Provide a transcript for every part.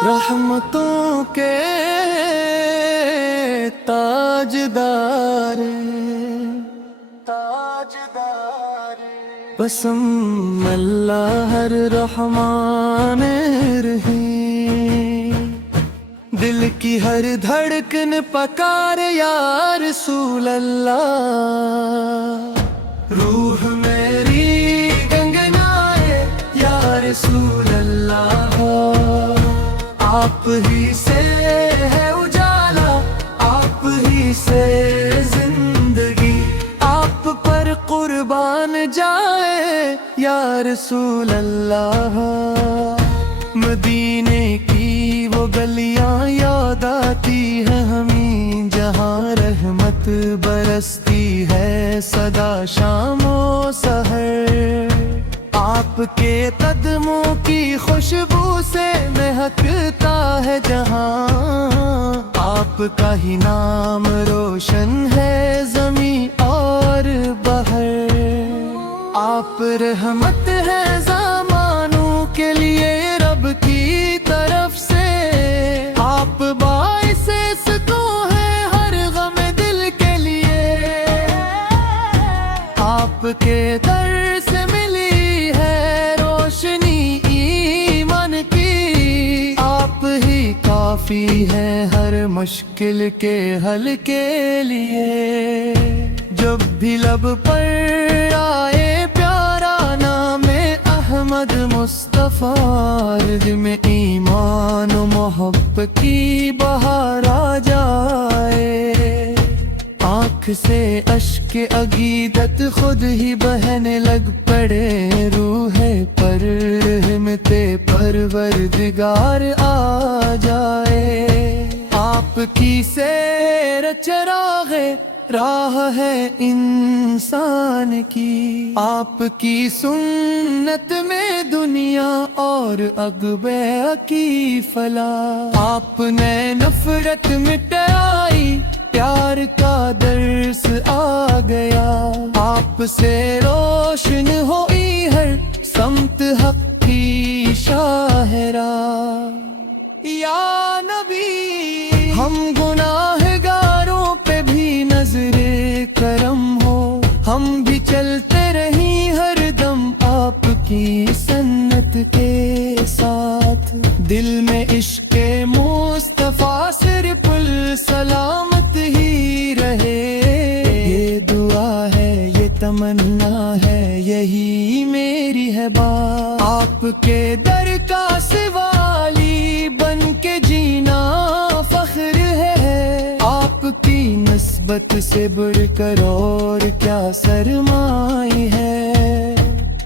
رحمتوں کے تاجدار بسم اللہ الرحمن الرحیم، دل کی ہر دھڑکن پکار یا رسول اللہ، روح میری گنگنائے یا رسول اللہ، آپ ہی سے ہے اجالا، آپ ہی سے زندگی، آپ پر قربان جائے یا رسول اللہ، مدینے کی وہ گلیاں یاد آتی ہیں ہمیں، جہاں رحمت برستی ہے صدا شام و سحر، آپ کے قدموں کی خوشبو سے مہکتا ہے جہاں، آپ کا ہی نام روشن ہے زمین اور بحر، آپ رحمت ہے زمانوں کے لیے رب کی طرف سے، آپ باعث سکون ہے ہر غم دل کے لیے، آپ کے در سے ملی ہے روشنی ایمان کی، آپ ہی کافی ہے ہر مشکل کے حل کے لیے، جب بھی لب پر آئے پیارا نام احمد مصطفیٰ، دل میں ایمان و محبت کی بہار آ جائے، آنکھ سے اشک عقیدت خود ہی بہنے لگ پڑے، روح پر رحمت پروردگار آ جائے، آپ کی سیر چراغ راہ ہے انسان کی، آپ کی سنت میں دنیا اور عقبہ کی فلاح، آپ نے نفرت مٹائی، پیار کا درس آ گیا، آپ سے روشن ہوئی ہر سمت حق کی شاہراہ، یا نبی ہم گناہگاروں پہ بھی نظر کرم ہو، ہم بھی چلتے رہیں ہر دم آپ کی سنت کے ساتھ، دل میں عشق مصطفیٰ صرف سلامت ہی رہے، یہ دعا ہے یہ تمنا ہے یہی میری ہے بات، آپ کے در کا سوالی بن کے جینا فخر ہے، آپ کی نسبت سے بڑھ کر اور کیا سرمائی ہے،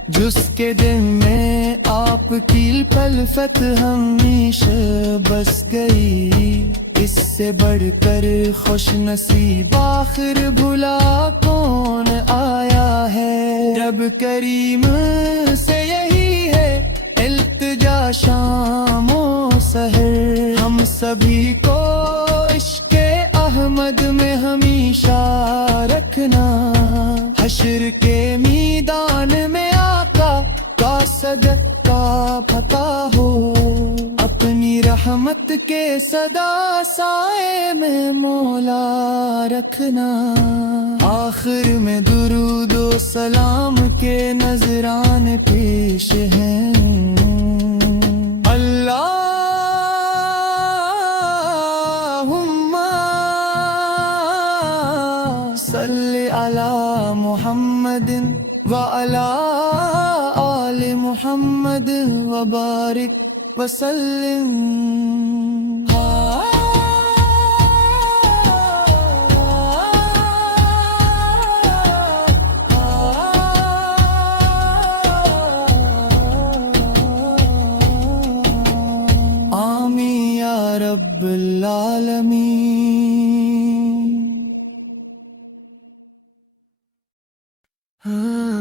جس کے دل میں آپ کی الفت ہمیشہ بس گئی، اس سے بڑھ کر خوش نصیب آخر بھلا کون آیا ہے، رب کریم سے یہی ہے التجا شام و سحر، ہم سبھی کو عشق احمد میں ہمیشہ رکھنا، حشر کے میدان میں آقا کا صدقہ پتا ہو، اپنی رحمت کے صدا سائے میں مولا رکھنا، آخر میں درود و سلام کے نذران پیش ہیں، صلی علی محمد وعلی آل محمد وبارک وسلم، آمین یا رب العالمین۔ ہاں،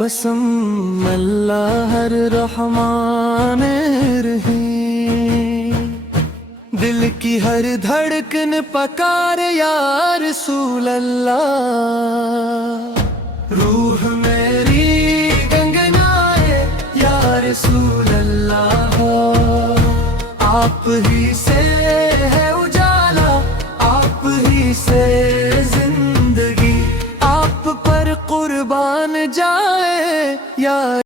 بسم اللہ الرحمن الرحیم، دل کی ہر دھڑکن پکارے یا رسول اللہ، روح میری گنگنائے یا رسول اللہ، آپ ہی سے ہے اجالا، آپ ہی سے